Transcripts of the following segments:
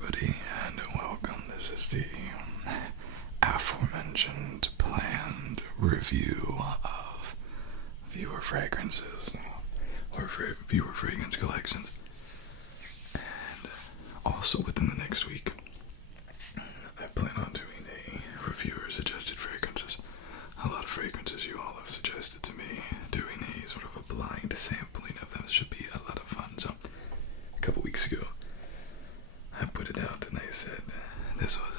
everybody, and welcome. This is the aforementioned planned review of viewer fragrances, or viewer fragrance collections. And also within the next week, I plan on doing a reviewer suggested fragrances. A lot of fragrances you all have suggested to me. Doing a sort of a blind sampling of them should be a lot of fun. So, a couple weeks ago, I put it out and I said this was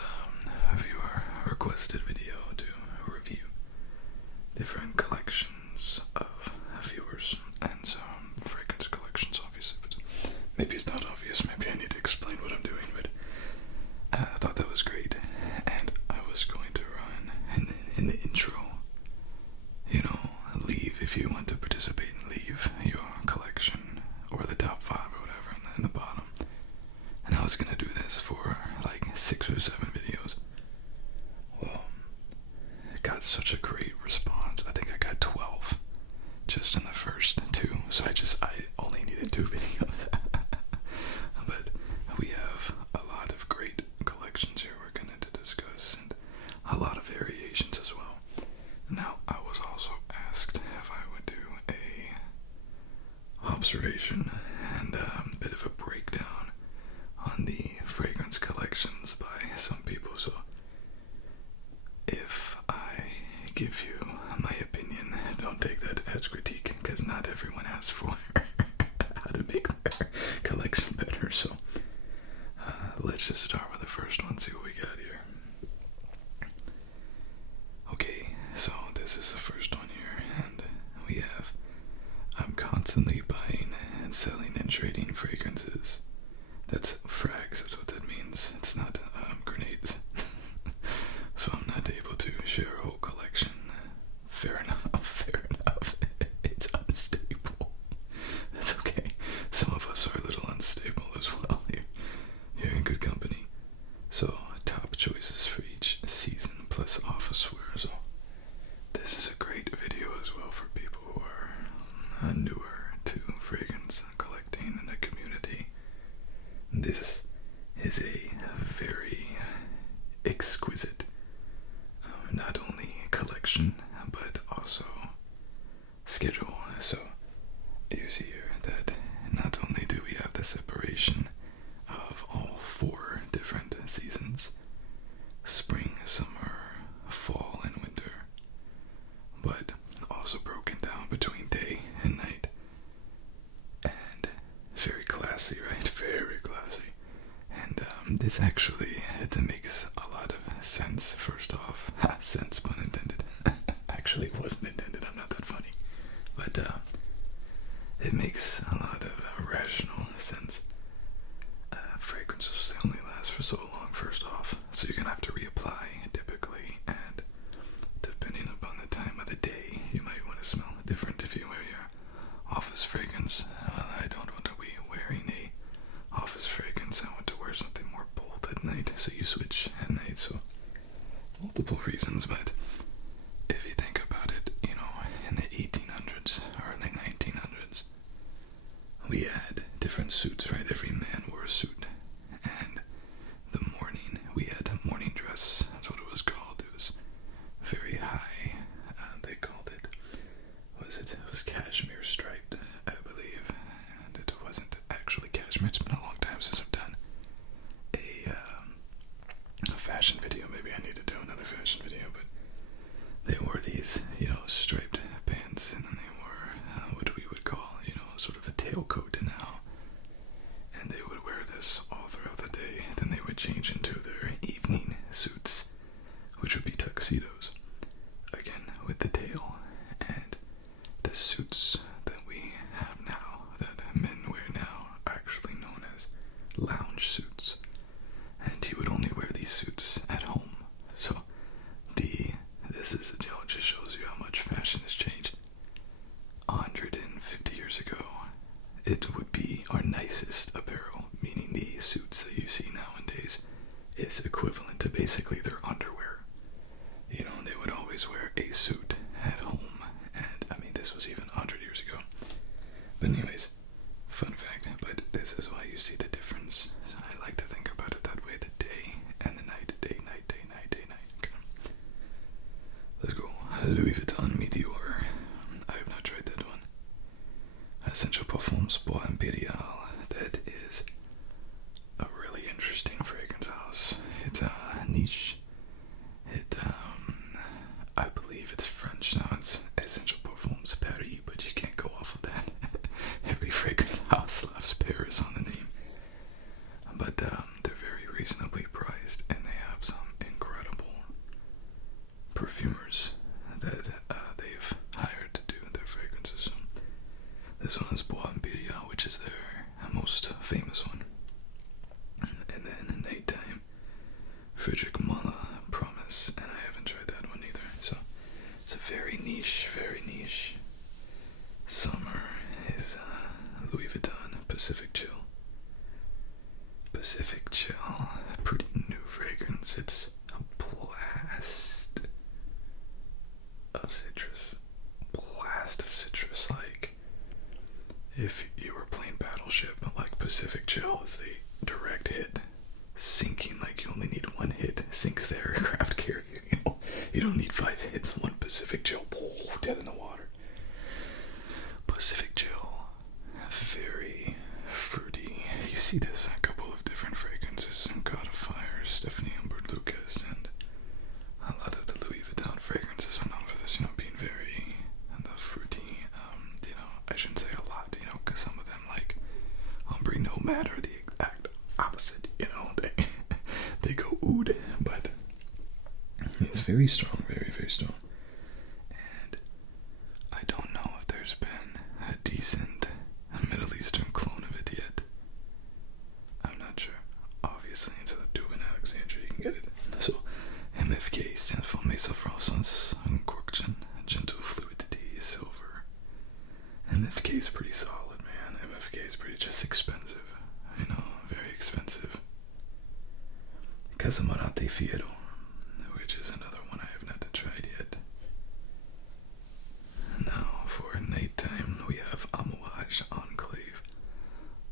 a viewer requested video to review different collections of viewers and some fragrance collections, obviously. But maybe it's not obvious. Maybe I need to explain what I'm doing. But I thought that was great, and I was going to run in the intro. Leave if you want to participate, and leave your collection or the top 5 or whatever in the bottom. And I was gonna do this for like 6 or 7 videos. Well, it got such a great response. I think I got 12 just in the first 2. So I only needed 2 videos. But we have a lot of great collections here we're going to discuss, and a lot of variations as well. Now, I was also asked if I would do a observation and a bit of a breakdown on the fragrance collections by some people. So if I give you my opinion, don't take that as critique, because not everyone asks for how to make their collection better. So let's just start with the first one, see what we got here. Okay, so this is the first one here, and we have I'm constantly buying and selling and trading fragrances. That's frags, that's what that means. It's not grenades. So I'm not able to share a whole collection. Fair enough, fair enough. It's unstable. That's okay. Some of us are a little unstable as well here. You're in good company. So, top choices for each season plus office wear. So, this is a great video as well for people who are newer to fragrance collecting in the community. This is a very exquisite, not only collection, but also schedule. So, you see here that not only do we have the separation of all 4 different seasons, spring, summer, fall, and winter, but also broken down between day and night. And very classy, right? Very classy. And this actually, it makes a lot of sense, first off. Sense, pun intended. Actually, it wasn't intended, I'm not that funny. But it makes a lot of rational sense. Fragrances, they only last for so long, first off, so you're gonna have to reapply typically, and depending upon the time of the day, you might want to smell different if you wear your office fragrance. I don't want to be wearing a office fragrance. I want to wear something more bold at night, so you switch at night. So multiple reasons, but if you think about it, in the 1800s, early 1900s, we had different suits, right? Every man wore a suit. And the morning, we had a morning dress. That's what it was called. It was very high. They called it, it was cashmere striped, I believe. And it wasn't actually cashmere. It's been a long time since I've done a fashion video. Maybe I need to do another fashion video, but they wore these, striped pants, and then they wore what we would call, sort of a tailcoat now. And they would wear this all throughout the day. Then they would change into their evening suits, which would be tuxedos. Again, with the tail. And the suits that we have now, that men wear now, are actually known as lounge suits. And he would only wear these suits at home. So, this is, it just shows you how much fashion has changed. 150 years ago, it would be our nicest apparel, meaning the suits that you see nowadays is equivalent to basically their underwear. They would always wear a suit at home, and I mean, this was even 100 years ago. But anyways, fun fact, but this is why you see the difference. I like to think about it that but they're very reasonably priced, and they have some incredible perfumers that they've hired to do their fragrances. So this one is Bois and Birria, which is their most famous one. And then Nighttime, Friedrich Müller Promise, and I haven't tried that one either. So it's a very niche. Summer is Louis Vuitton Pacific Chill. Pacific Chill, pretty new fragrance. It's a blast of citrus. Like if you were playing Battleship, like Pacific Chill is the direct hit. Sinking, like you only need one hit, sinks the aircraft carrier. You don't need 5 hits. One Pacific Chill, dead in the water. Pacific Chill, very fruity. You see this in a couple of different fragrances: God of Fire, Stephanie Humbert Lucas, and a lot of the Louis Vuitton fragrances are known for this, being very the fruity. I shouldn't say a lot, because some of them, like Ombre Nomad, are the exact opposite. They go oud, but it's very strong, very, very strong. And I don't know if there's been a decent Middle Eastern clone of it yet. I'm not sure. Obviously, it's a tube in Alexandria, you can get it. So, MFK stands for Mesa Frostance, Uncorktion, Gentle Fluidity, Silver. MFK is pretty solid, man. MFK is pretty just expensive. Very expensive. Casamarate Fiero, which is another one I have not tried yet. Now, for Nighttime, we have Amouage Enclave.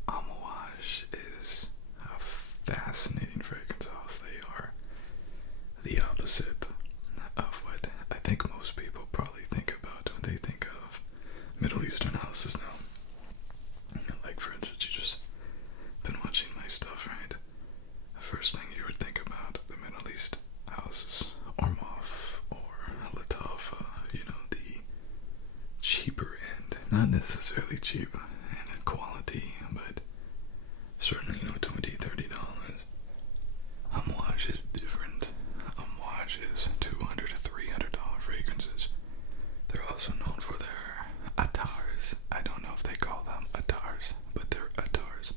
Amouage is a fascinating fragrance house. They are the opposite of what I think most people probably think about when they think of Middle Eastern houses now. Like, for instance, you just been watching my stuff, right? The first thing you would think about the Middle East houses, Ormoff or Latafa, the cheaper end. Not necessarily cheap in quality, but certainly, $20-30. Amouage is different. Amouage is $200 to $300 fragrances. They're also known for their attars. I don't know if they call them attars, but they're attars.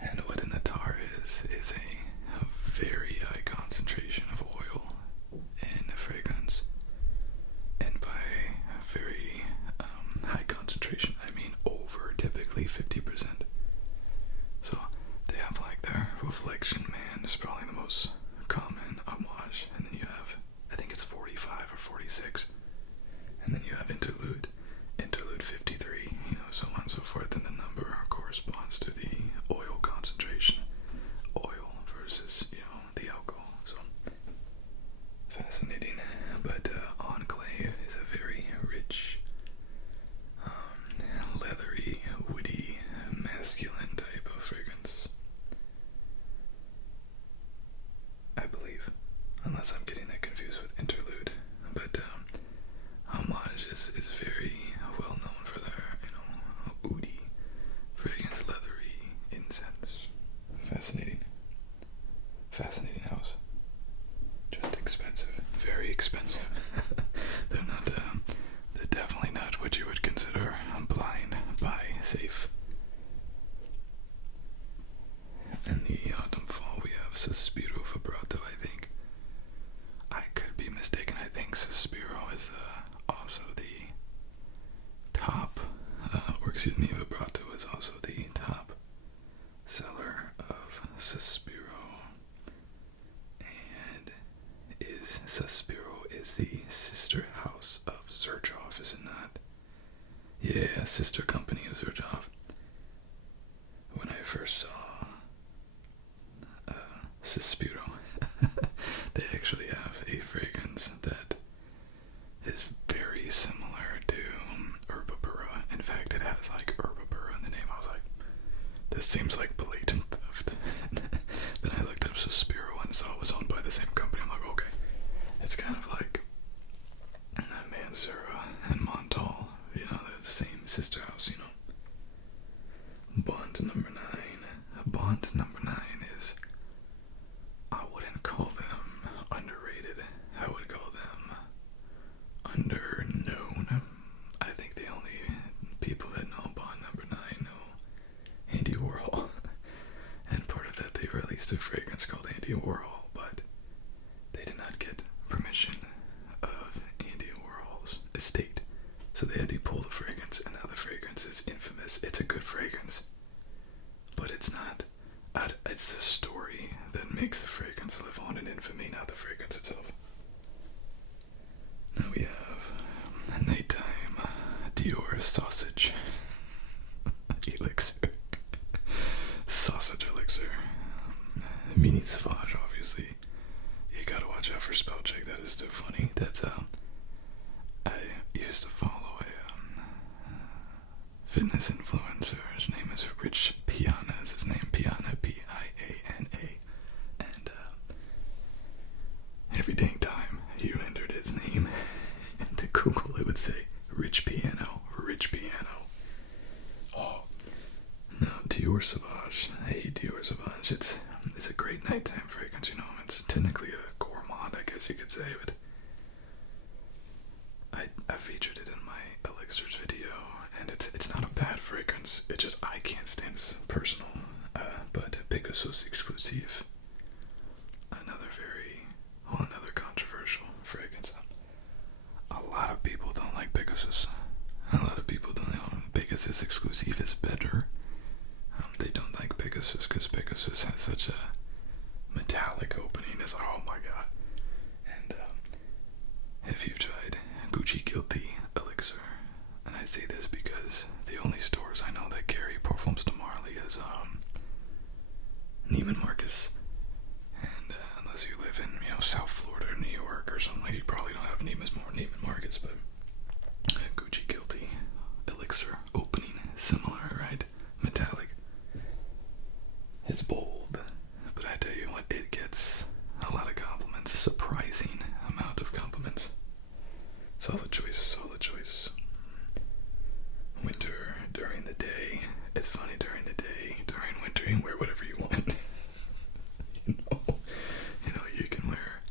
And what an attar is a very high concentration of oil in a fragrance. And by very high concentration, I mean over typically 50%. So they have like their Reflection Man is probably the most common Amouage, and then you have, I think it's 45 or 46, and then you have Interlude 53, so on and so forth, and the number corresponds to the oil concentration. Oil versus, the alcohol. So fascinating. But Enclave is a very rich, leathery, woody, masculine type of fragrance. I believe. Unless I'm getting that confused with Interlude. But Homage is very well known for their, woody, fragrance, leathery incense. Fascinating. Fascinating house. Just expensive. Very expensive. They're not, they're definitely not what you would consider blind buy safe. In the autumn fall, we have Sospiro Vibrato, I think. I could be mistaken. I think Sospiro is also the top, Vibrato is also the top seller of Sospiro. And Sospiro is the sister house of Xerjoff, is it not? Yeah, sister company of Xerjoff. When I first saw Sospiro, they actually have a fragrance that is very similar to Herbapura. In fact, it has like Herbapura in the name. I was like, this seems like blatant theft. Then I looked up Sospiro and saw it was owned by the same company. I'm like, okay, it's kind of like Mansura and Montal, they're the same sister house, Bond number 9. released a fragrance called Andy Warhol, but they did not get permission of Andy Warhol's estate. So they had to pull the fragrance, and now the fragrance is infamous. It's a good fragrance, but it's not. It's the story that makes the fragrance live on in infamy, not the fragrance itself. Now we have nighttime Dior sausage elixir. Sausage elixir. Mini Sauvage, obviously. You gotta watch out for spell check. That is too funny. That's I used to follow a fitness influencer. His name is Rich Piana. Is his name Piana? Piana. And every dang time you entered his name into Google, it would say Rich Piano. Rich Piano. Oh. No, Dior Sauvage. Hey, Dior Sauvage. It's a great nighttime fragrance, you know. It's technically a gourmand, I guess you could say, but I featured it in my elixirs video, and it's not a bad fragrance. It just, I can't stand this personal. But Pegasus exclusive. Another controversial fragrance. A lot of people don't like Pegasus. A lot of people don't know. Pegasus exclusive is better. They don't like Pegasus because Pegasus has such a metallic opening. It's like, oh my god. And if you've tried Gucci Guilty Elixir, and I say this because the only stores I know that carry Parfums de Marly is Neiman Marcus. And unless you live in, South Florida or New York or something, like, you probably don't have Neiman Marcus, but Gucci Guilty Elixir opening, similar, right? Metallic. It's bold, but I tell you what, it gets a lot of compliments, surprising amount of compliments. Solid choice. Winter during the day. It's funny, during the day, during winter, you can wear whatever you want. You can wear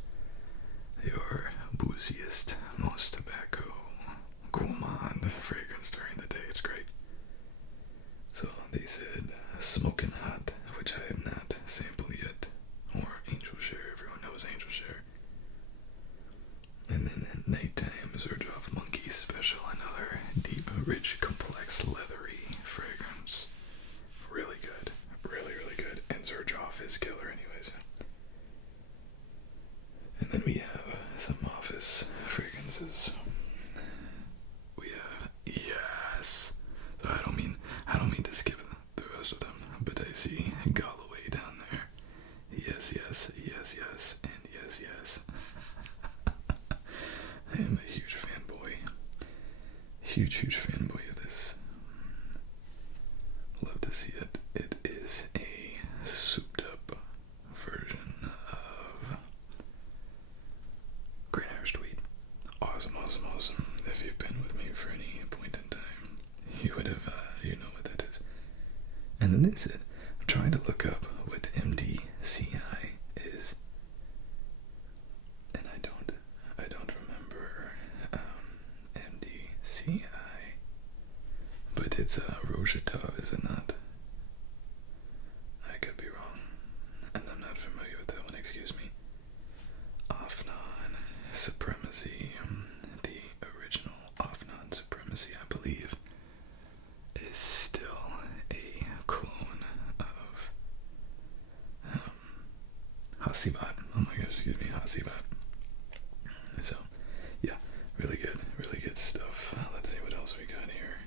your booziest, most tobacco, gourmand fragrance during the day. It's great. So they said smoking hot, which I have not sampled yet, or Angel Share. Everyone knows Angel Share. And then at nighttime, Zerjoff Monkey Special, another deep, rich, complex, leathery fragrance. Really good. Really, really good. And Zerjoff is killer anyways. And then we have some office fragrances. We have, yes. So I don't mean to skip the rest of them, but I see Galloway down there. Yes, and yes. I am a huge fanboy. Huge fanboy of this. Love to see it. It is a souped up version of Great Irish Tweed. Awesome. If you've been with me for any point in time, you would have, you know what that is. And then they said, I'm trying to look up what MDCI is. And I don't remember MDCI. But it's Rojatov, is it not? I could be wrong. And I'm not familiar with that one, excuse me. Afnan Supremacy. The original Afnan Supremacy, I believe, is still a clone of Hasibat. Oh my gosh, excuse me, Hasibat. So, yeah, really good stuff. Let's see what else we got here.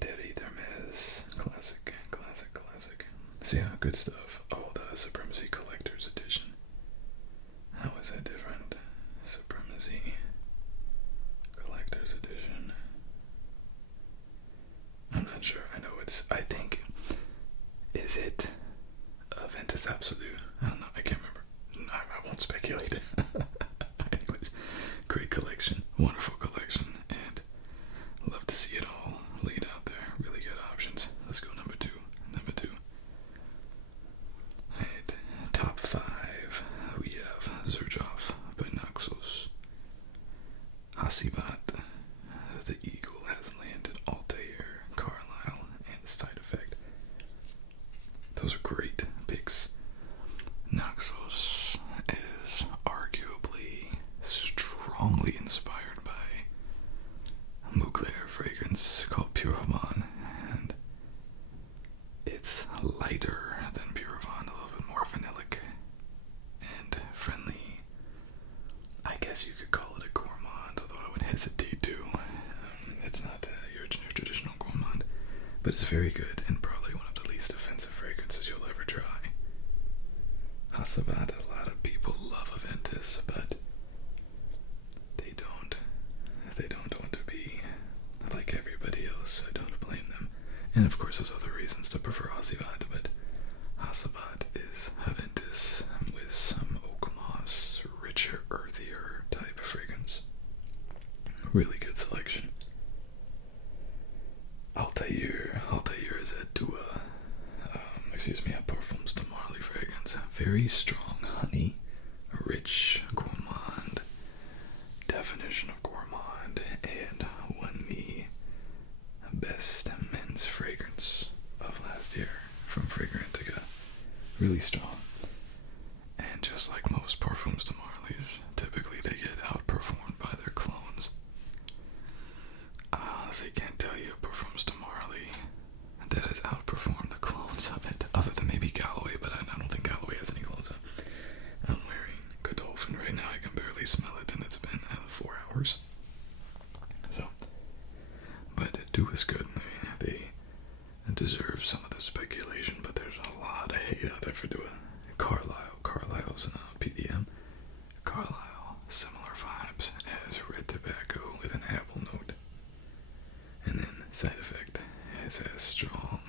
Terry Hermes, classic. So yeah, good stuff. Oh, the Supremacy Collector's Edition. How is that different? Supremacy Collector's Edition. I'm not sure. I think, is it Ventus Absolute? I don't know. I can't remember. I won't speculate. Anyways, great collection. Wonderful collection. And love to see it all laid out there. Really good options. Let's go number two. Alright, top 5. We have Zerjoff by Naxos. Hasibat. The Eagle has landed. Altair, Carlisle, and Side Effect. Those are very good and probably one of the least offensive fragrances you'll ever try. Hasselblad, a lot of people love Aventus, but they don't. They don't want to be like everybody else. I don't blame them. And of course, there's other reasons to prefer Hasselblad, but Hasselblad is Aventus with some oak moss, richer, earthier type of fragrance. Really good selection. Altair is a Dua, a Parfums de Marly fragrance. Very strong honey, rich, gourmand, definition of gourmand, and won me best men's fragrance of last year from Fragrantica. Really strong. And just like most Parfums de Marly's, typically they get outperformed by their clones. I honestly can't tell you a Parfums de Marly that has outperformed the clones of it, other than maybe Galloway, but I don't think Galloway has any clones. I'm wearing Godolphin right now. I can barely smell it, and it's been 4 hours. So, but Dew is good. They deserve some of the speculation, but there's a lot of hate out there for Dew. Carlisle's an PDM. Carlisle, similar vibes as Red Tobacco with an apple note. And then Side Effect has a strong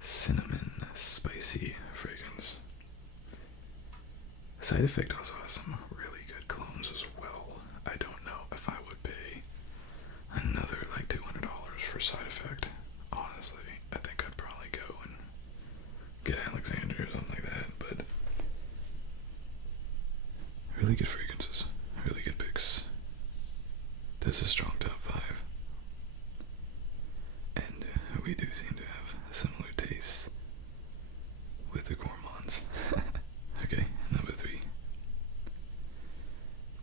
cinnamon spicy fragrance. Side Effect also has some really good clones as well. I don't know if I would pay another like $200 for Side Effect. Honestly, I think I'd probably go and get Alexandria or something like that, but really good fragrances, really good picks. That's a strong top 5. And we do seem to have similar tastes with the gourmands. Okay, number 3.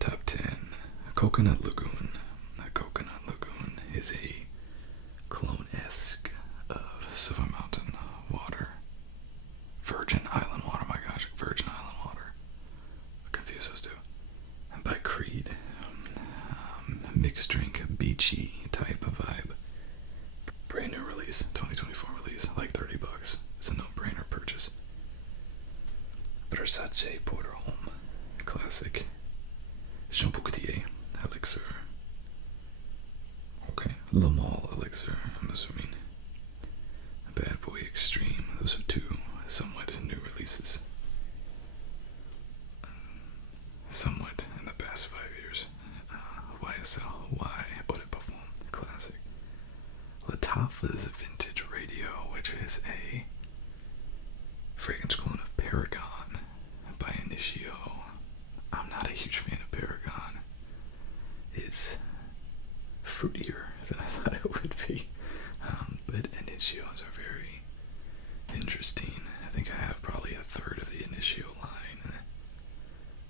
Top 10. Coconut Lagoon. Coconut Lagoon is a clone-esque of Silver Mountain water. Virgin Island water, my gosh, Virgin Island water. I confuse those two. And by Creed. Mixed drink, beachy type of vibe. Brand new release, 2024 release, like $30. It's a no-brainer purchase. Versace Porter Homme, classic. Jean Bouquetier Elixir. Okay, Le Male Elixir, I'm assuming. Bad Boy Extreme, those are 2 somewhat new releases. Somewhat in the past 5 years. YSL, Y Eau de Parfum, classic. Lattafa's Vintage Radio, which is a fragrance clone of Paragon by Initio. I'm not a huge fan of Paragon. It's fruitier than I thought it would be. But Initios are very interesting. I think I have probably a third of the Initio line.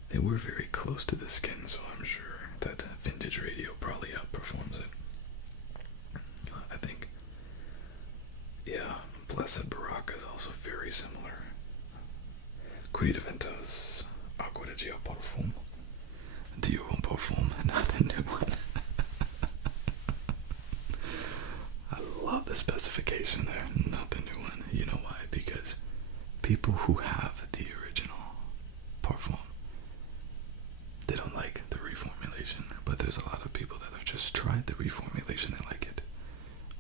They were very close to the skin, so I'm sure that Vintage Radio probably outperforms it. I think, yeah, Blessed Baraka is also very similar. Cuir de Ventas, Aqua de Gio Parfum, Dio en Parfum, not the new one. I love the specification there, not the new one. You know why? Because people who have the original Parfum, they don't like the reformulation, but there's a lot of people that have just tried the reformulation and like it.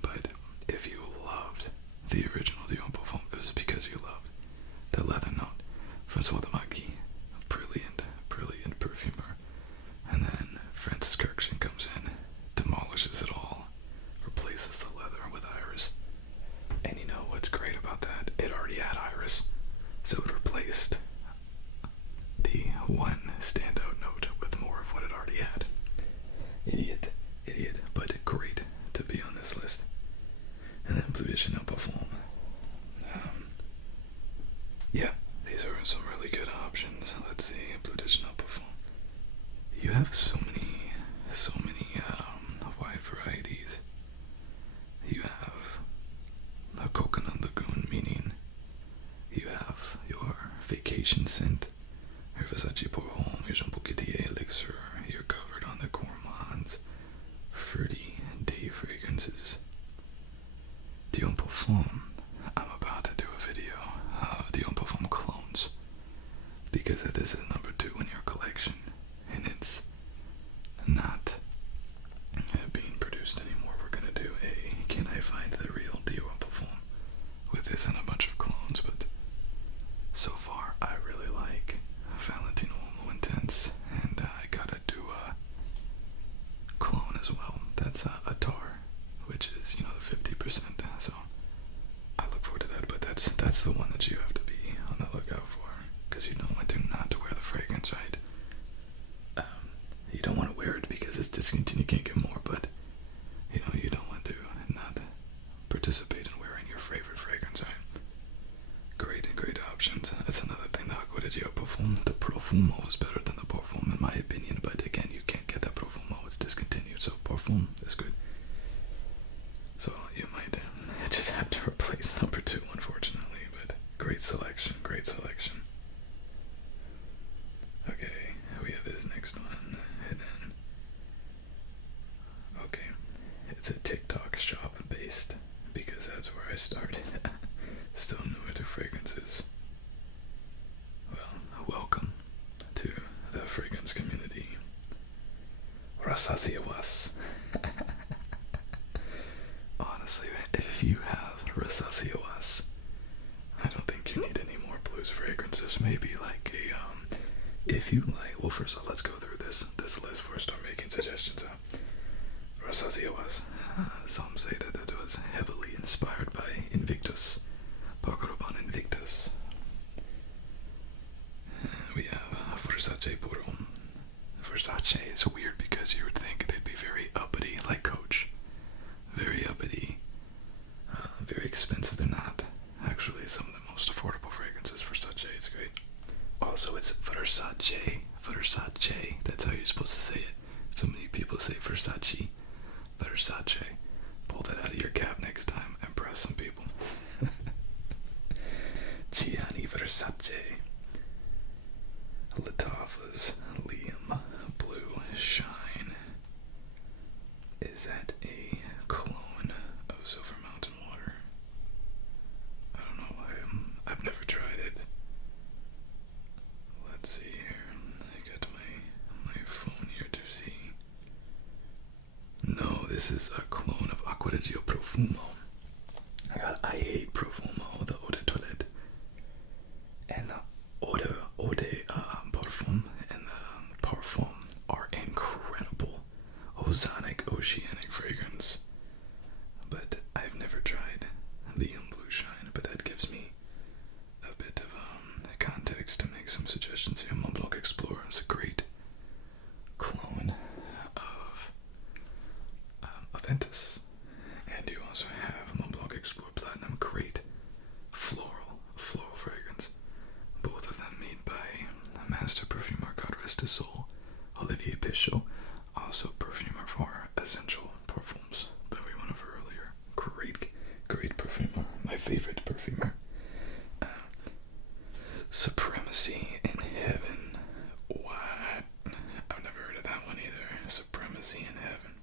But if you loved the original Dior Parfum, it was because you loved the leather note. François de Maquis, brilliant perfumer. And then Francis Kirkshin comes in, demolishes it all, replaces the leather with iris. And you know what's great about that? It already had iris, so it replaced the one standout note with more of what it already had. Idiot, but great to be on this list. And then Bleu de Chanel Parfum. Yeah, these are some really good options. Let's see, Bleu de Chanel Parfum. You have so many wide varieties. You have a Coconut Lagoon, meaning you have your vacation scent, your Versace Pour Homme, your Jean Bouquetier Elixir. You're covered on the gourmands, fruity day fragrances. because this is number 2 in your collection, and it's not being produced anymore. We're gonna do a Can I Find the Real Dior Parfum with this and a bunch of clones, but so far I really like Valentino Uomo Intense, and I gotta do a clone as well. That's a tar, which is, you know, the 50%, so I look forward to that, but that's the one that you have to be on the lookout for, because you don't want to not to wear the fragrance, right? You don't want to wear it because it's discontinued, you can't get more, but you know, you don't want to not participate in wearing your favorite fragrance, right? Great options. That's another thing, the Acqua di Gio Profumo. The Profumo is better than the Parfum in my opinion, but again, you can't get that Profumo, it's discontinued, so Parfum is good. So you might just have to replace number 2, unfortunately, but great selection. Okay, we have this next one, and then, okay, it's a TikTok shop based, because that's where I started. Still newer to fragrances. Well, welcome to the fragrance community. Rasasiawas. Honestly, man, if you have Rasasiawas, I don't think you need any more blues fragrances. Maybe like a, if you like, well, first of all, let's go through this list before I start making suggestions. Rasasiawas. Some say that it was heavily inspired by Invictus, Paco Rabanne Invictus. We have Versace Puro. Versace is weird because you would think they'd be very uppity, like Coach. Very uppity. Very expensive. They're not. Actually, some of the most affordable fragrances. Versace is great. Also, it's Versace. Versace. That's how you're supposed to say it. So many people say Versace. Versace. Pull that out of your cap next time. Impress some people. Gianni Versace. Lattafa's Liam Blue Shine. Is that a clone of Silver Mountain Water? I don't know why. I've never tried it. Let's see here. I got my phone here to see. No, this is a clone of Acqua di Gio Profumo. I hate Profumo, the Eau de Toilette, and the Eau de Parfum, and the Parfum are incredible. Oceanic fragrance. But I've never tried Liam Blue Shine, but that gives me a bit of context to make some suggestions here. Mont Blanc Explorer is a great clone of Aventus. And you also have Mont Blanc Explorer Platinum, great floral fragrance. Both of them made by master perfumer, God rest his soul, Olivier Pichot, also perfumer for Essential Parfums that we went over earlier. Great perfumer, my favorite perfumer. Supremacy in Heaven. What? I've never heard of that one either. Supremacy in Heaven.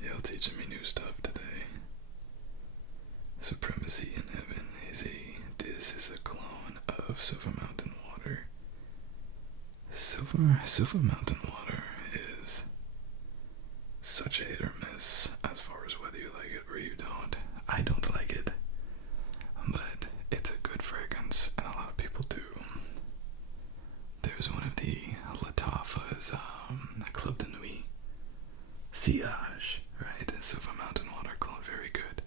Y'all teaching me new stuff today. Supremacy in Heaven this is a clone of Silver Mountain Water. Silver Mountain Water is such a hit or miss as far as whether you like it or you don't. I don't like it, but it's a good fragrance, and a lot of people do. There's one of the Lattafa's Club de Nuit Sillage, right? Silver Mountain Water clone, very good.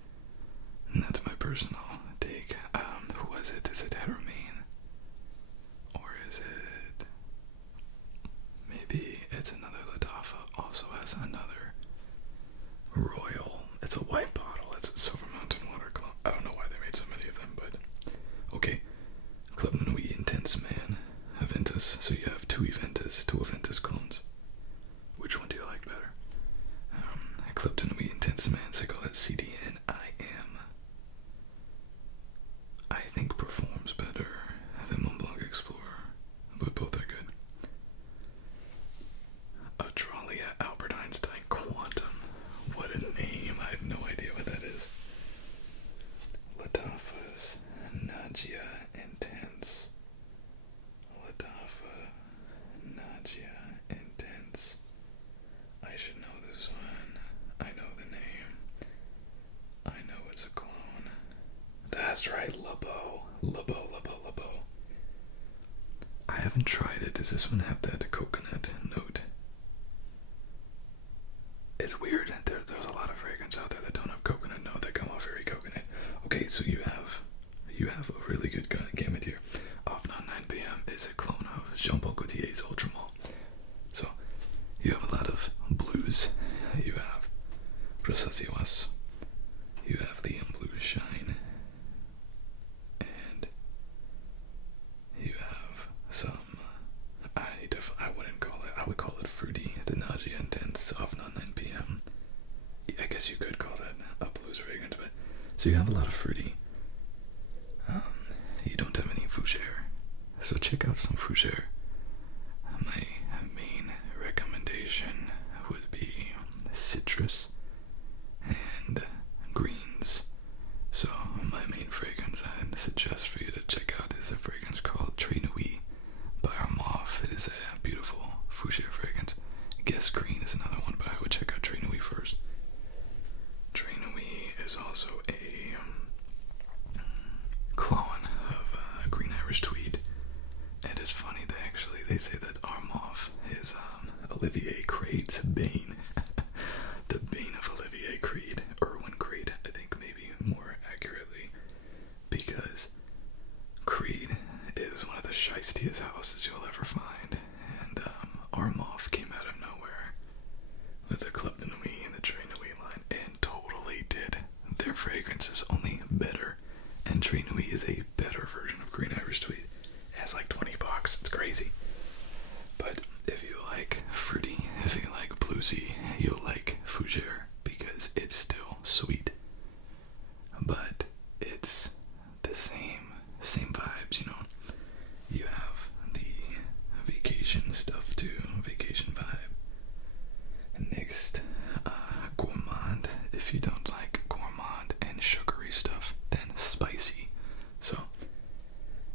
And that's my personal take. Who was it? Is it Hermine? Or is it... maybe it's another Lattafa, also has another Royal. It's a white bottle. It's a Silver Mountain Water clone. I don't know why they made so many of them, but... okay. Club de Nuit Intense Man. Aventus. So you have two Aventus clones. Which one do you like better? Club de Nuit Intense Man. So I call that CDN. I am Labo. I haven't tried it. Does this one have that coconut note? It's weird. There's a lot of fragrance out there that don't have coconut note that come off very coconut. Okay, so you have a really good gamut here. Off Non 9 p.m. is a clone of Jean Paul Gaultier's Ultra Malt. So you have a lot of blues. You have Rosaceoas. You have Liam Blue Shine. And you have some, I wouldn't call it, I would call it fruity, the Nausea Intense off Non 9 p.m. I guess you could call that a blues fragrance, but so you have a lot of fruity. You don't have any fougere, so check out some fougere. My main recommendation would be citrus and greens. So my main fragrance I'd suggest for you to check out is a fragrance called Très Nuit by Armaf. It is a beautiful fougere fragrance. Guess Green is another one, but I would check out Très Nuit first. Très Nuit is also a clone of Green Irish Tweed. And it's funny, they say that Armaf is Olivier Creed's bane. The bane of Olivier Creed, Erwin Creed, I think maybe more accurately, because Creed is one of the shystiest houses you'll ever find, and Armaf came out of nowhere with the Club de Nuit and the Très Nuit line, and totally did their fragrances only better. And Très Nuit is a better version of Green Irish Tweed. It has like $20. It's crazy. But if you like fruity, if you like bluesy, you'll like fougere because it's still sweet. But it's the same vibes, you know. You have the vacation stuff too, vacation vibe. Next, gourmand. If you don't like gourmand and sugary stuff, then spicy. So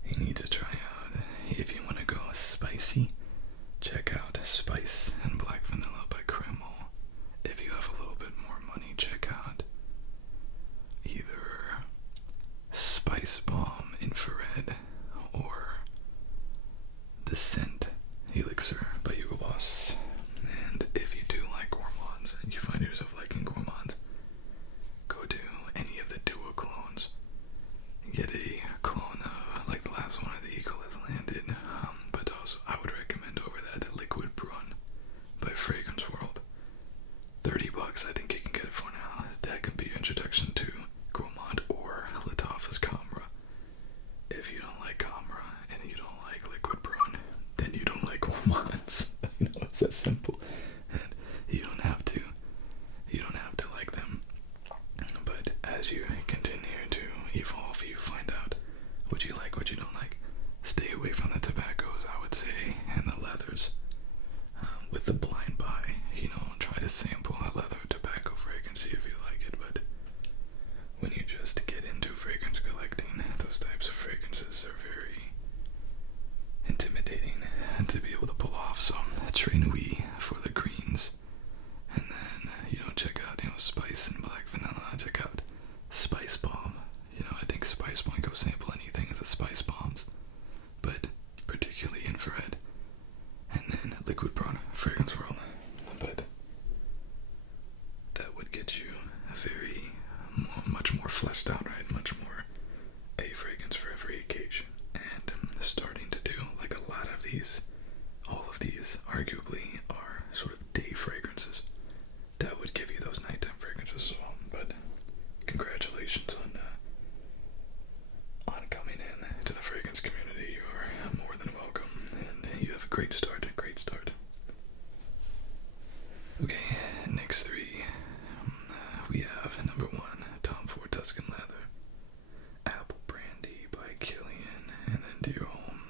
you need to try out, if you want to go spicy, check out Spice and Black Vanilla by Kreml. If you have a little bit more money, check out either Spice Bomb Infrared or The Scent Elixir by Hugo Boss. And if you do like gourmands, and you find yourself liking gourmands, go to any of the duo clones. Get a clone of, like the last one of the Eagle has landed, but also I would recommend over that Liquid Brun by Fragrance World. $30, I think you can get it for now. That could be your introduction to gourmand or Lattafa's Camera. If you don't like Camera and you don't like Liquid Brun, then you don't like gourmands. You know, it's that simple. And you don't have to like them. But as you continue to evolve, you find out what you like, what you don't like. Stay away from the tobaccos, I would say, and the leathers. With the blind buy, you know, try to sample a leather tobacco fragrance, see if you like it. But when you just get into fragrance collecting, those types of fragrances are very intimidating to be able to pull off. So Très Nuit for the greens, and then, you know, check out, you know, Spice and Black Vanilla. Check out Spice Bomb. You know, I think Spice Bomb, go sample anything at the Spice Bombs, but particularly Infrared, and then Liquid Brun, Fragrance World. But that would get you much more fleshed out, right? Much more a fragrance for every occasion. And starting to do like a lot of these, all of these arguably are sort of day fragrances. That would give you those nighttime fragrances as well. But congratulations on coming in to the fragrance community. You are more than welcome, and you have a great start. Okay, next three. We have number 1, Tom Ford Tuscan Leather, Apple Brandy by Killian, and then Dear Home.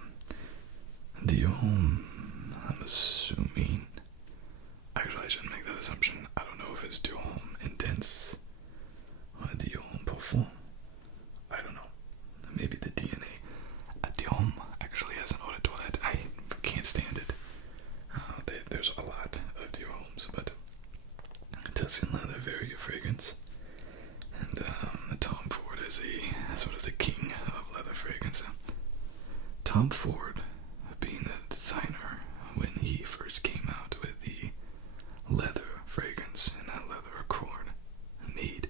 Dear Home, I'm assuming. Actually, I shouldn't make that assumption. I don't know if it's Dear Home Intense or Dear Home Parfum. I don't know. Maybe the DNA. Dear Home actually has an eau de toilette. I can't stand it. There's a lot of Dear Homes, but Tuscan Leather, very good fragrance. And Tom Ford is sort of the king of leather Tom Ford, being the designer, when he first came out with the leather fragrance and that leather accord, made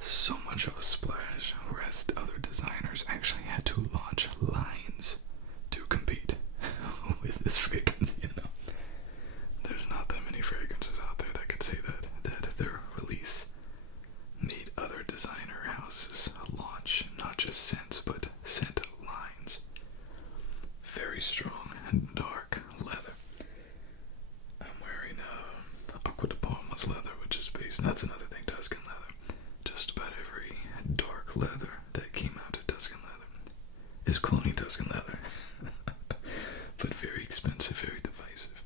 so much of a splash, whereas other designers actually had to launch lines to compete with this fragrance, you know. There's not that many fragrances out there that could say that their release made other designer houses launch not just scents, but scent lines. Very strong and dark leather. I'm wearing Aqua de Palma's leather, which is based, and that's another thing, Tuscan leather. Just about every dark leather that came out of Tuscan leather is cloning Tuscan leather. But very expensive, very divisive.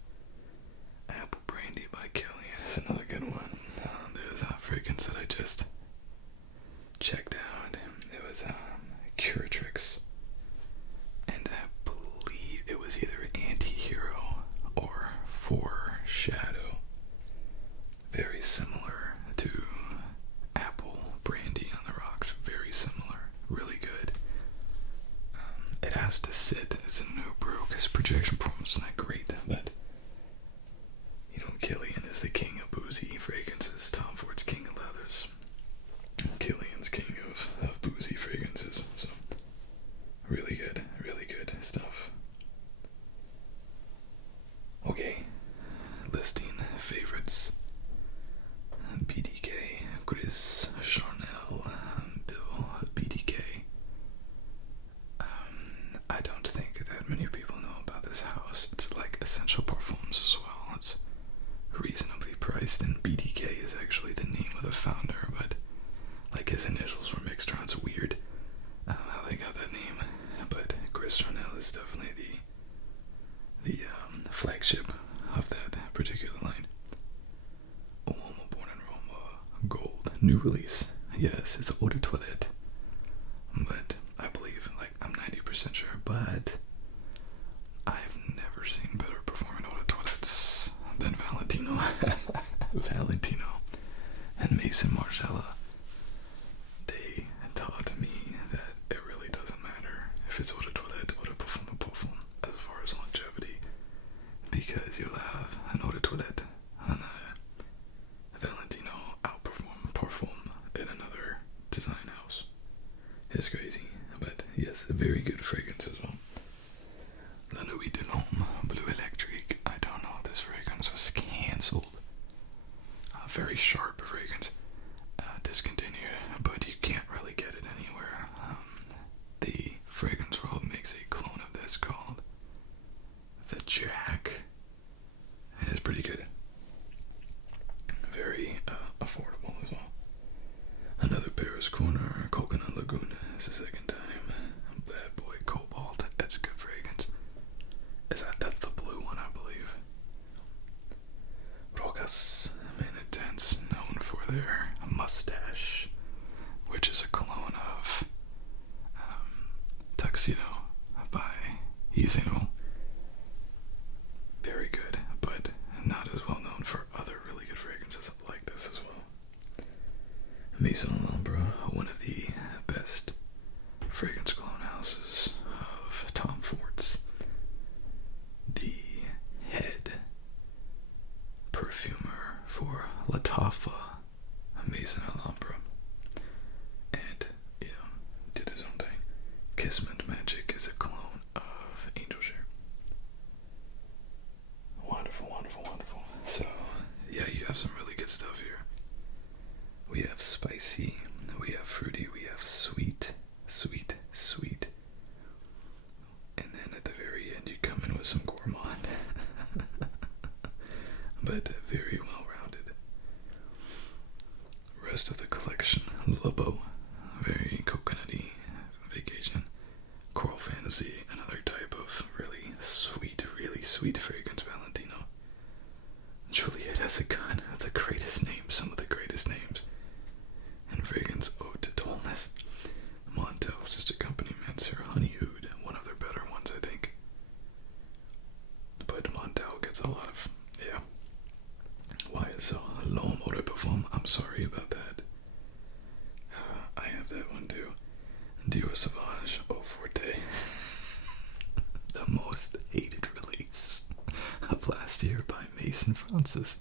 Apple Brandy by Kelly is another good one. There's a fragrance that I just checked out. It was Curatrix, and I believe it was either Anti-Hero or Foreshadow. Very similar to Apple Brandy on the Rocks. Very similar. Really good. It has to sit. It's a new brew because projection performance is not great, but you know, Killian is the king of boozy fragrances. Tom Ford's king of leathers. Killian's king of boozy fragrances. So really good stuff. Okay, listing favorites. BDK, Chris Charnel, Bill BDK. I don't think that many people know about this house. It's like Essential Parfums as well. It's reasonably priced, and BDK is actually the name of the founder, but like his initials were mixed around. It's weird how they got that name, but Chris Charnel is definitely the flagship of that particular line. Uomo Born in Roma Gold, new release. Yes, it's Eau de Toilette, but I believe, like, I'm 90% sure, but I've never seen better performing Eau de Toilettes than Valentino. Valentino and Maison Margiela. They taught me that it really doesn't matter if it's Eau de Toilette, Eau de Parfum, as far as longevity, because you'll have an Eau de Toilette and a Valentino outperform Parfum in another design house. It's crazy, but yes, a very good fragrance as well. La Nuit de l'Homme Bleu Electrique. I don't know, this fragrance was cancelled. Very sharp fragrance. Discontinued, but you can't really get it anywhere. The fragrance world makes a clone of this called the Jack. It is pretty good. Very affordable as well. Another Paris Corner, Coconut Lagoon. It's the second time. Bad Boy Cobalt. That's a good fragrance. That's the blue one, I believe. Rogas Manitens, known for their mustache, which is a clone of Tuxedo by Isino. Very good, but not as well known for other really good fragrances like this as well. Maison L'Ombre, one of the best fragrance cologne houses of Tom Ford's. The head perfumer for Lataffa, Maison L'Ombre, and, you know, did his own thing. Kismet Magic is a clone of Angel Share. Wonderful, wonderful, wonderful. So, yeah, you have some really good stuff here. We have spicy, we have fruity, we have sweet, sweet, sweet. And then at the very end, you come in with some gourmand. But very well rounded. Rest of the collection, Lobo, very coconutty, vacation, Coral Fantasy, another type of really sweet fragrance, Valentino. Juliet has a gun, the greatest names, some of the greatest names. And fragrance Ode to Dullness. Montel's sister company, Mansur Honey Oud, one of their better ones, I think. But Montel gets a lot of, yeah. Why is so L'Homme Eau de Parfum? I'm sorry about that. I have that one too. Dior Sauvage Eau Forte. Mason Francis.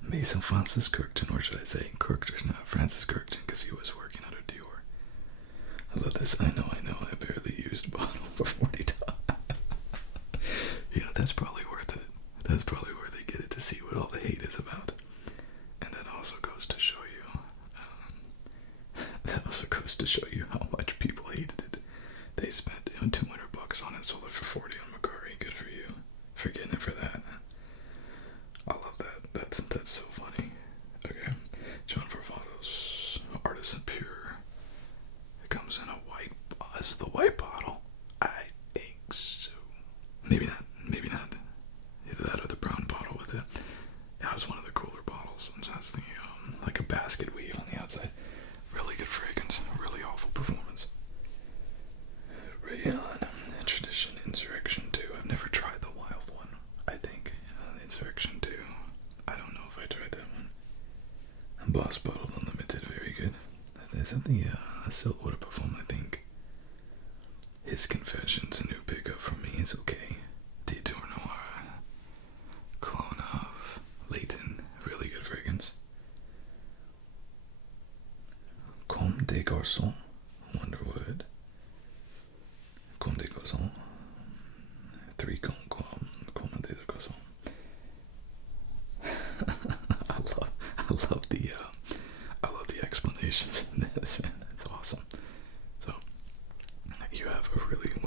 Mason Francis Kirkton, or should I say Kirkton, Francis Kirkton, because he was working under Dior. I love this. I know, I barely used a bottle for $40. You know, that's probably worth it. That's probably where they get it, to see what all the hate is about. And that also goes to show you, how much people hated it. They spent $200 on it, sold it for $40 on Macari. Good for you for getting it for that. I love that. That's so funny. Okay, John Varvatos, Artisan Pure. It comes in a white. It's the white bottle. I think so. Maybe not. Either that or the brown bottle with it. Yeah, it was one of the cooler bottles. And that's the like a basket weave on the outside. Really good fragrance. Really awful performance. Rayon, Tradition, Insurrection 2. I've never tried the wild one. I think the Insurrection 2. I don't know if I tried that one. Boss Bottled Unlimited, very good. Is that the still Eau de Parfum, I think. His Confessions, a new pickup for me, is okay. Detour Noir, clone of Leighton, really good fragrance. Comme des Garçons, Wonderwood. Comme des Garçons, 3 Comme des Garçons. I love the explanations in this, man. That's awesome. So you have a really good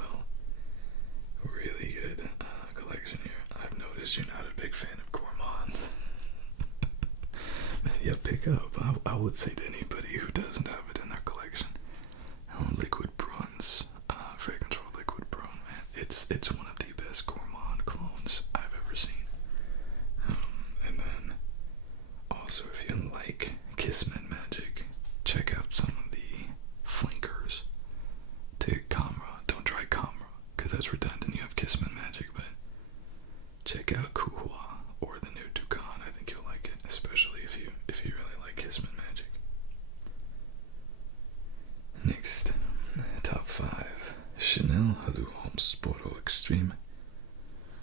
collection here. I've noticed you're not a big fan of gourmands. Man, yeah, pick up. I would say to anybody who doesn't have it in their collection, Liquid Bronze, fragrance for Liquid Bronze, man. It's one of the best gourmand clones I've ever seen. And then also, if you like Kissman Magic, check out some of the flankers to Camera. Don't try Camera, because that's redundant. You have Kissman Magic, but check out Kuhua or the new Toucan. I think you'll like it, especially if you really like Kissman Magic. Next, top 5. Chanel Hallo Home Sporto Extreme.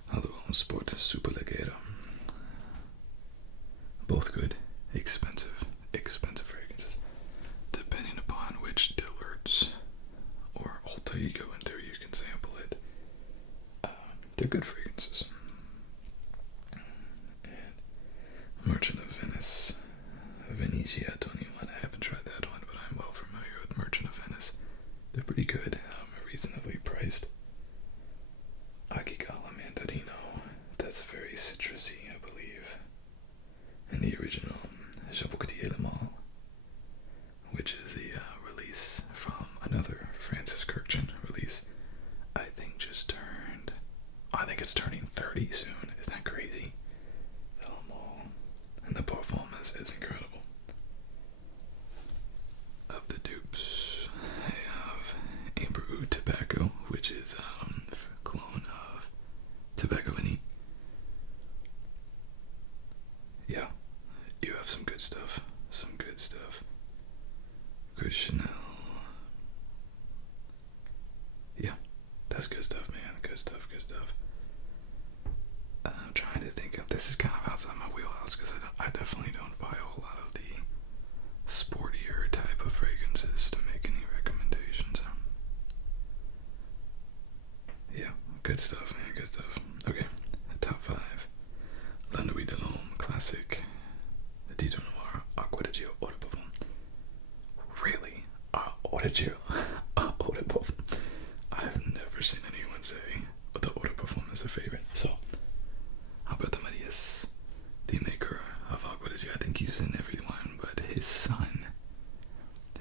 Hallo Home Sport Superleggera. Both good, expensive fragrances. Depending upon which Dillard's or Ulta you go into, you can sample it. They're good fragrances. And Merchant of Venice, Venezia 21. I haven't tried that one, but I'm well familiar with Merchant of Venice. They're pretty good, reasonably priced. Akigala Mandarino, that's very citrusy, I believe. And the original Jabouti Elemal, which is the release from another Francis Kirkton release. I think it's turning 30 soon. Isn't that crazy? And the performance is incredible. Of the dupes, I have Amber Oud Tobacco, which is a clone of Tobacco Vanille. Yeah, you have some good stuff. Good Chanel. Yeah, that's good stuff, man. Good stuff. I'm trying to think of, this is kind of outside my wheelhouse, because I definitely don't buy a whole lot of the sportier type of fragrances to make any recommendations. Yeah, good stuff, man. Good stuff. Okay, top 5. La Nuit de l'Homme Classic, Dito Noir, Aqua de Gio, Eau de Parfum. Really? Eau de Gio? Eau de Parfum. I've never seen anyone say the Eau de Parfum is their favorite. So, Alberto Marias, the maker of Aqua de Gio, I think he's in every one, but his son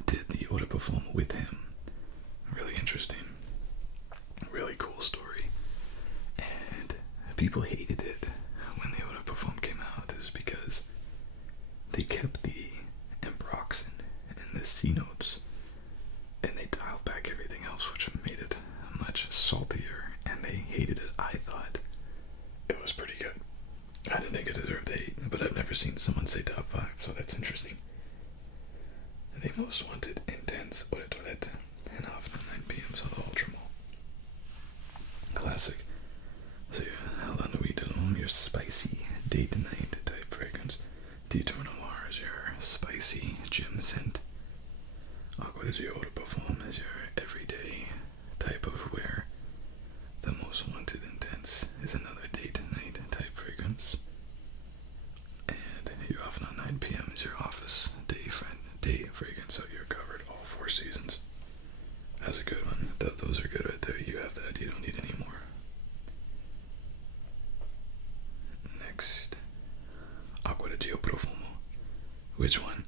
did the Eau de Parfum with him. Really interesting. Really cool story. And people hated it when the Eau de Parfum came out, is because they kept the ambroxan and the C notes, and they dialed back everything else, which made it much saltier, and they hated it. I thought it was pretty good. I didn't think it deserved 8, but I've never seen someone say top 5, so that's interesting. The most wanted intense Eau de Toilette, and off at 9 p.m. so the Ultra Mall. Classic. So La Nuit de l'Homme, your spicy date night type fragrance. Detour Noir is your spicy gym scent. Aqua de Eau de Parfum is your everyday type of wear. The Most Wanted Intense is another date night type fragrance. And your Off on 9 p.m. is your office day fragrance, so you're covered all 4 seasons. That's a good one. Those are good right there. You have that. You don't need any more. Next, Acqua di Gio Profumo. Which one?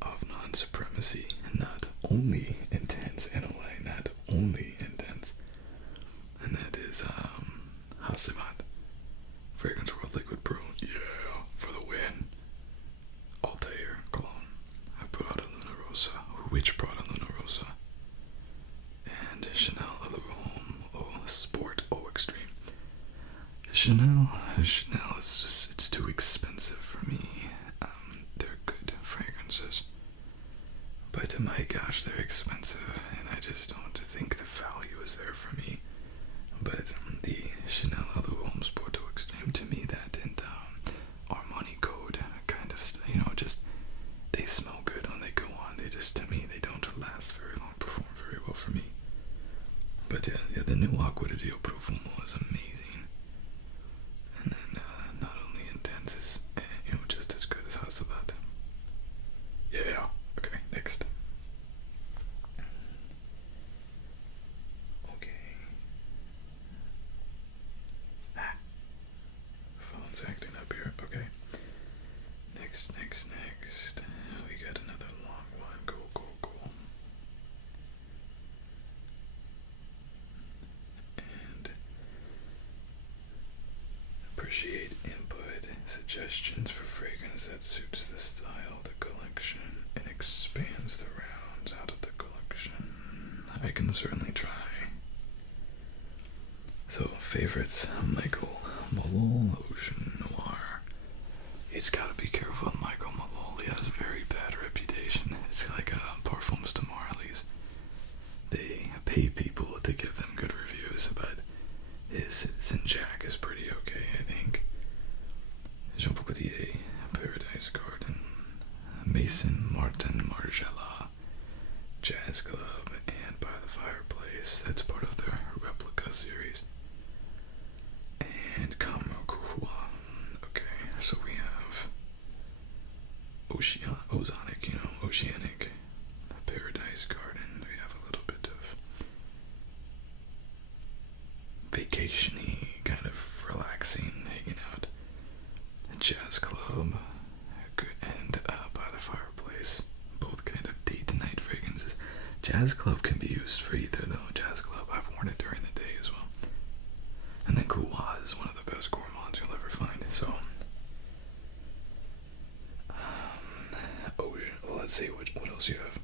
Of non-supremacy. Not only intense NOI. Not only intense. And that is Hasimat. Fragrance World Liquid Pro. Yeah, for the win. Altair Cologne. I put out a Luna Rosa. Which brought a Luna Rosa? And Chanel Allure Home. Oh, Sport. Oh, Extreme. Chanel is just, it's too expensive for me. They're good fragrances. But my gosh, they're expensive. And I just don't think the value is there for me. But the Chanel Allure Home Sport Oh, Extreme, to me, that and Armani Code kind of, just they smell good when they go on. They just, to me, they don't last very long, perform very well for me. But yeah, the new Acqua di Gio Profumo is amazing. And then not only intense is, just as good as Hasselblad. Yeah. Okay, next. Okay. Phone's acting up here. Okay. Next. We got another long one. Cool. And appreciate input, suggestions for fragrance that suits the style, the collection, and expands the rounds out of the collection. I can certainly try. So, favorites, Michael Malol, Ocean Noir. It's gotta be careful with Michael Malol. He has a very bad reputation. It's like Parfums de Marley's. They pay people to give them good reviews, but his Citizen Jack is pretty okay, I think. Jean Paul Gaultier, Paradise Garden, Mason Martin Margiela, Jazz Club, and By the Fireplace. That's part of their replica series. And Kamakua. Okay, so we have Oceanic, Paradise Garden. We have a little bit of vacation-y, kind of relaxing, hanging out. Jazz Club, and By the Fireplace. Both kind of day-to-night fragrances. Jazz Club can be used for either, though. Jazz Club, I've worn it during the day as well. And then Kuwa is one of the best gourmands you'll ever find. So, let's see what else you have.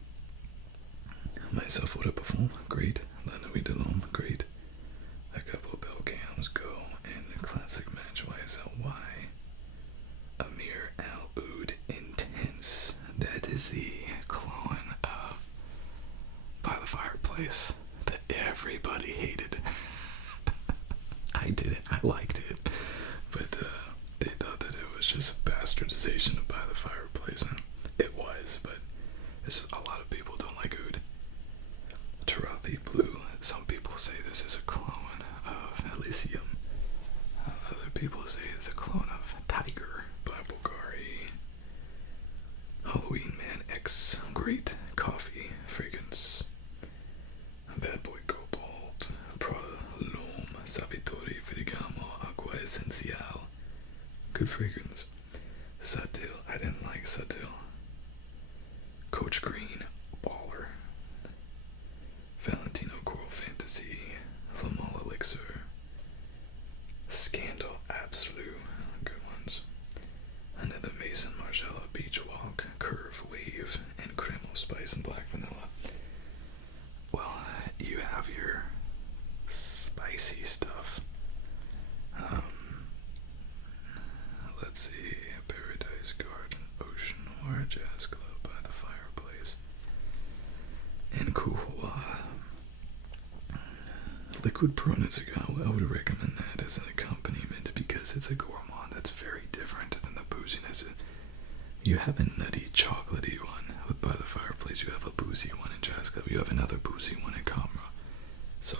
Myself Eau de Parfum, great. La Nuit de l'Homme, great. A couple of Belcams, Go, and Classic Match YSLY. Amir Al Oud Intense. That is the cologne of By the Fireplace that everybody hated. I didn't. I liked it. But they thought that it was just a bastardization of By the Fireplace. And it was, but a lot of people don't like Oud. Tarothi Blue. Some people say this is a clone of Elysium. Other people say it's a clone of Tiger by Bulgari. Halloween Man X. Great coffee fragrance. Bad Boy Cobalt. Prada L'Homme. Savitori Ferragamo Acqua Essenziale. Good fragrance. Satil. I didn't like Satil. Coach Green. Baller. Valentino Coral Fantasy. La Mole Elixir. Scandal Absolute. Good ones. Another Mason Margiela Beach Walk. Curve Wave. And Cremo Spice and Black Vanilla. Well, you have your spicy stuff. Let's see. Paradise Garden. Ocean Noir. Jazz Club. By the Fireplace. And Kuhua. Liquid Prone is I would recommend that as an accompaniment because it's a gourmand that's very different than the booziness. You have a nutty, chocolatey one with By the Fireplace. You have a boozy one in Jazz Club. You have another boozy one in Camera. So,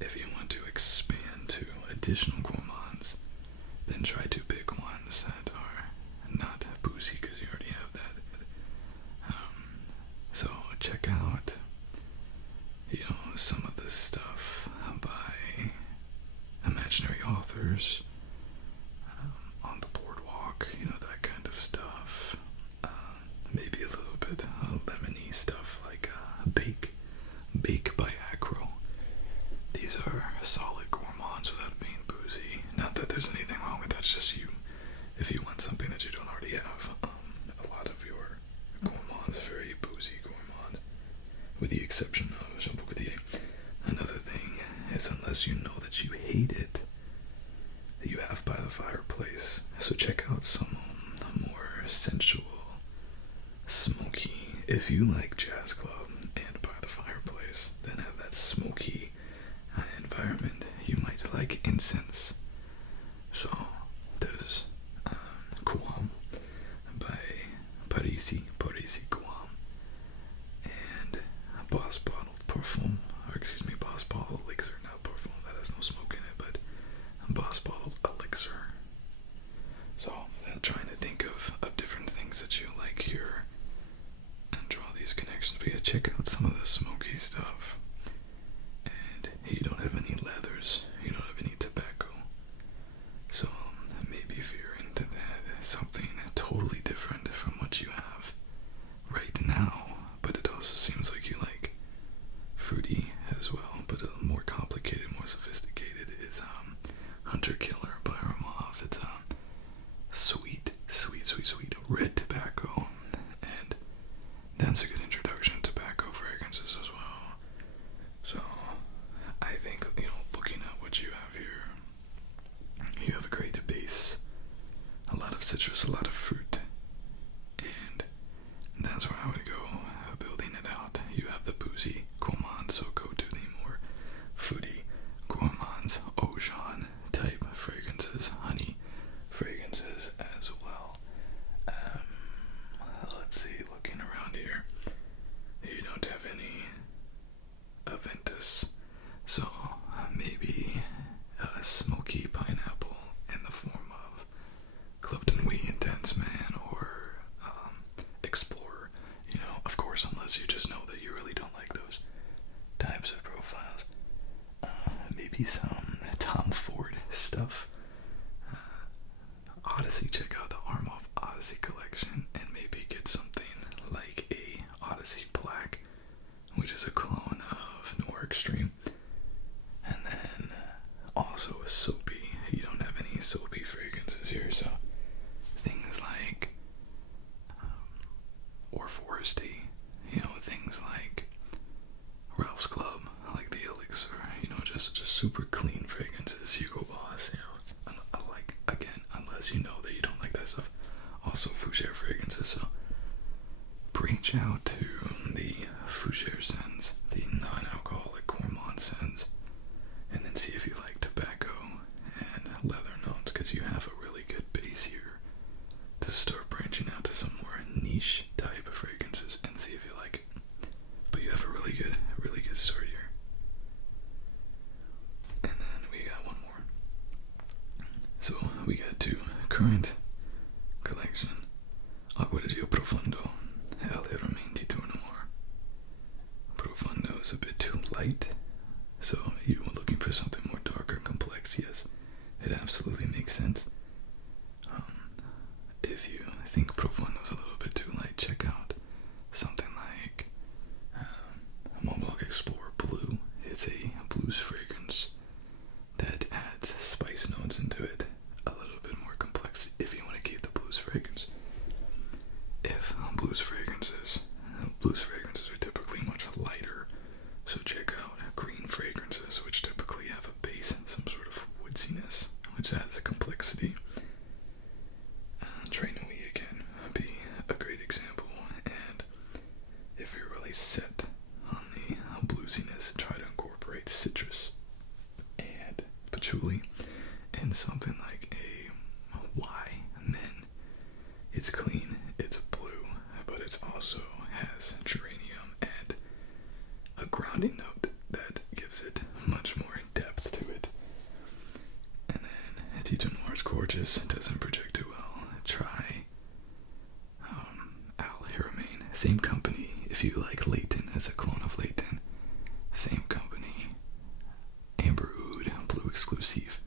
if you want to expand to additional gourmands, then try to pick ones that are not boozy because you already have that. So check out, some of this stuff by imaginary authors on the boardwalk, that kind of stuff. Maybe a little bit lemony stuff like Bake by Acro. These are solid gourmands without being boozy. Not that there's anything wrong with that, it's just you. If you want something that you don't already have, a lot of your gourmands are very boozy gourmands, with the exception of Shampoo Coutier. Another thing is, unless you know that you hate it, you have By the Fireplace. So check out some more sensual, smoky. If you like Jazz Club and By the Fireplace, then have that smoky environment. You might like incense. So there's Guam by Parisi Guam, and Boss Bottled Parfum, Boss Bottled Elixir, not Parfum, that has no smoke in it, but Boss Bottled Elixir. So I'm trying to think of different things that you like here and draw these connections. But yeah, check out some of the smoky stuff. And you don't have any leathers, you don't have any tobacco. So maybe if you're into that, something totally different from what you have right now, but it also seems like you like fruity as well, but a little more complicated, more sophisticated, is Hunter Killer by Ramov. It's sweet red tobacco, and that's a good introduction to tobacco fragrances as well. So I think, looking at what you have here, you have a great base, a lot of citrus, a lot of fruit, and that's where I would go building it out. You have the boozy gourmands, so go to the more fruity gourmands, Ojan type fragrances, honey fragrances as well. Let's see, looking around here, you don't have any Aventus, so maybe a smoky pineapple in the form of Clifton Wee Intense Man, or Explorer, of course, unless you just know that you really don't like those types of profiles. Maybe some Tom Ford stuff. Odyssey, check out the Armoff Odyssey collection, and maybe get something like a Odyssey Black, which is a clone of Noir Extreme. And then also soapy. You don't have any soapy fragrances here, so things like or foresty, things like Ralph's Club, like the Elixir, just super clean fragrances. Hugo Boss, like, again, unless you know that you don't like that stuff. Also Fougere fragrances, so branch out to the Fougere scents, the non-alcoholic gourmand scents, and then see if you like tobacco and leather notes, because you have a really good base here to start branching out to some more niche type of fragrances and see if you like it. But you have a really good start here. And then we got one more. So we got two current collection. Agua de Rio Profundo, El Heromenti Tournamore. Profundo is a bit too light, so you were looking for something more darker, complex. Yes, it absolutely makes sense. If you think Profundo is a little bit too light, check out something like Mont Blanc Explorer Blue. It's a blues fragrance that adds spice notes into it, a little bit more complex if you want to keep the blues fragrance. If blues fragrances are typically much lighter, so check out green fragrances, which typically have a base and some sort of woodsiness, which adds complexity. Train Nui again would be a great example, and if you're really set on the bluesiness, try to incorporate citrus and patchouli in something like grounding note that gives it much more depth to it. And then Tito Noir is gorgeous. It doesn't project too well. Try Al Haramain. Same company. If you like Leighton as a clone of Leighton, same company. Amber Oud, Blue Exclusive.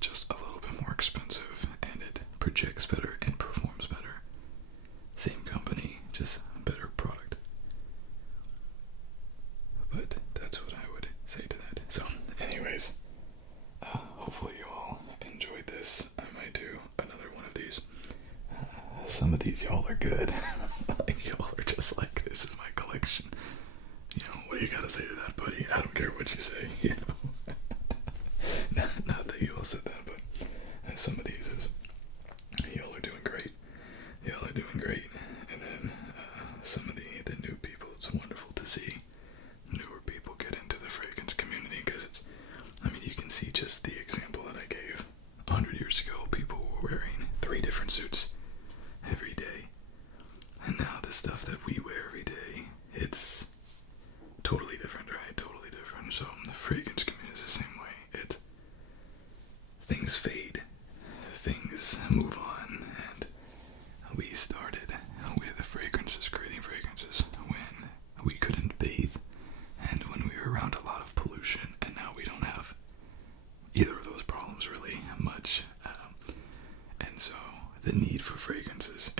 Just a little bit more expensive, and it projects better and performs better. Same company, just better product. But that's what I would say to that. So, anyways, hopefully you all enjoyed this. I might do another one of these. Some of these y'all are good. Like, y'all are just like, this is my collection. You know, what do you gotta say to that, buddy? I don't care what you say, you know. Not that you all said that, but some of these is, y'all are doing great. Y'all are doing great. And then some of the new people, it's wonderful to see newer people get into the fragrance community, because it's, I mean, you can see just the example that I gave. 100 years ago, people were wearing 3 different suits every day. And now the stuff that we wear every day, it's totally different, right? Totally different. So the fragrance community is the same way. It's, things fade, things move on, and we started with fragrances, creating fragrances when we couldn't bathe and when we were around a lot of pollution, and now we don't have either of those problems really much. And so the need for fragrances